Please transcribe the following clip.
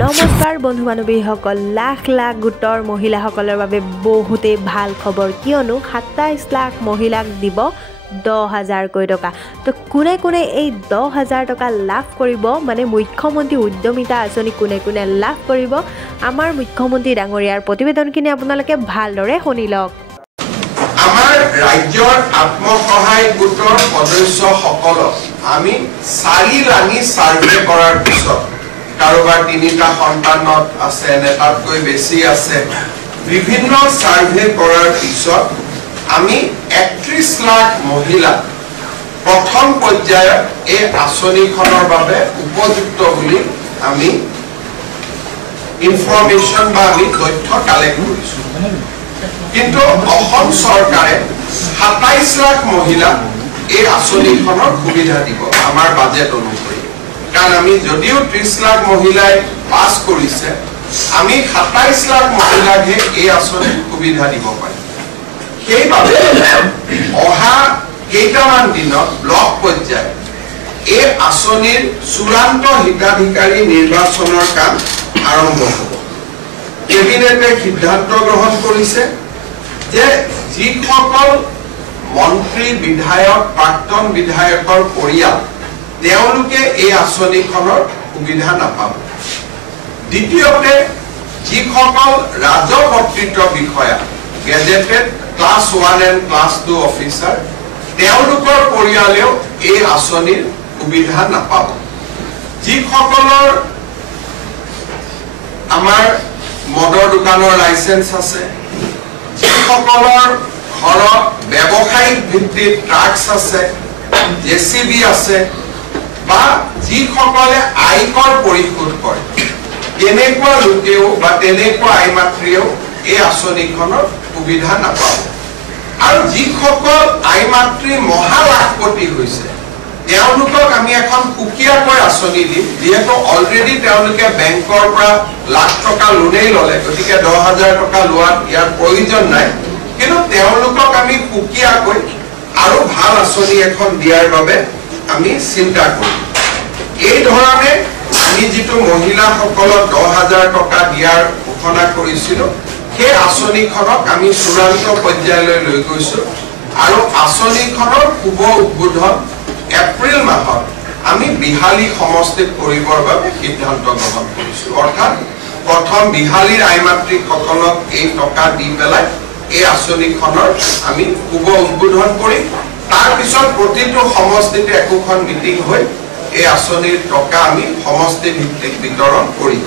নমস্কাৰ বন্ধু বান্ধৱীসকল লাখ লাখ গোটৰ মহিলাসকলৰ বাবে বহুতেই ভাল খবৰ কিয়নো ২৭ লাখ মহিলাক দিব ১০,০০০ টকা তো কোনে কোনে এই ১০,০০০ টকা লাভ কৰিব মানে মুখ্যমন্ত্ৰী উদ্যমিতা আঁচনি কোনে কোনে লাভ কৰিব আমাৰ মুখ্যমন্ত্ৰী ডাঙৰীয়াৰ প্ৰতিবেদনখিনি আপোনালোকে ভালদৰে শুনি লওক। আমাৰ ৰাজ্যৰ আত্মসহায়ক গোটৰ সদস্যসকলক আমি ৪ লানি সাৰ্ভে কৰাৰ পিছত কাৰোবাৰ ৩টা সন্তানত আছে নে তাতকৈ বেছি আছে বিভিন্ন সাৰ্ভে কৰাৰ পিছত আমি ৩১ লাখ মহিলা প্ৰথম পৰ্যায়ত এই আঁচনিখনৰ বাবে উপযুক্ত বুলি আমি ইনফৰমেশ্যন বা আমি তথ্য কালেক্ট কৰিছো। কিন্তু অসম চৰকাৰে ২৭ লাখ মহিলা এই আঁচনিখনৰ সুবিধা দিব আমাৰ বাজেট অনুসৰি, কাৰণ আমি যদিও ৩০ লাখ মহিলাই পাছ কৰিছে আমি ২৭ লাখ মহিলাকহে এই আঁচনিৰ সুবিধা দিব পাৰিম। সেইবাবে অহা কেইটামান দিনত ব্লক পৰ্যায়ত এই আঁচনিৰ চূড়ান্ত হিতাধিকাৰী নিৰ্বাচনৰ কাম আৰম্ভ হ'ব। কেবিনেটে সিদ্ধান্ত গ্ৰহণ কৰিছে যে যিসকল মন্ত্ৰী বিধায়ক প্ৰাক্তন বিধায়কৰ পৰিয়াল তেওঁলোকে এই আঁচনিখনৰ সুবিধা নাপাব। দ্বিতীয়তে যিসকল ৰাজপত্ৰিত বিষয়া gazetted class 1 and class 2 officer তেওঁলোকৰ পৰিয়ালেও এই আঁচনিৰ সুবিধা নাপাব। যিসকলৰ আমাৰ মদৰ দোকানৰ লাইসেন্স আছে, যিসকলৰ ঘৰত ব্যৱসায়িক ভিত্তিত ট্ৰাক্স আছে, জেচিবি আছে বা যিসকলে আয়কৰ পৰিশোধ কৰে তেনেকুৱা লোকেও বা তেনেকুৱা আই মাতৃয়েও এই আঁচনিখনৰ সুবিধা নাপাব। আৰু যিসকল আই মাতৃ মহালাখপতি হৈছে তেওঁলোকক আমি এখন সুকীয়াকৈ আঁচনি দিম, যিহেতু অলৰেডি তেওঁলোকে বেংকৰ পৰা লাখ টকা লোনেই ল'লে, গতিকে ১০,০০০ টকা লোৱাত ইয়াৰ প্ৰয়োজন নাই। কিন্তু তেওঁলোকক আমি সুকীয়াকৈ আৰু ভাল আঁচনি এখন দিয়াৰ বাবে আমি চিন্তা কৰিম। এই ধৰণে আমি যিটো মহিলাসকলক ১০,০০০ টকা দিয়াৰ ঘোষণা কৰিছিলোঁ সেই আঁচনিখনক আমি চূড়ান্ত পৰ্যায়লৈ লৈ গৈছো আৰু আঁচনিখনৰ শুভ উদ্বোধন এপ্ৰিল মাহত আমি বিহালী সমষ্টিত কৰিবৰ বাবে সিদ্ধান্ত গ্ৰহণ কৰিছো। অৰ্থাৎ প্ৰথম বিহালীৰ আই মাতৃসকলক এই টকা দি পেলাই এই আঁচনিখনৰ আমি শুভ উদ্বোধন কৰিম। তাৰপিছত প্ৰতিটো সমষ্টিতে একোখন মিটিং হৈ এই আঁচনিৰ টকা আমি সমষ্টি ভিত্তিক বিতৰণ কৰিম।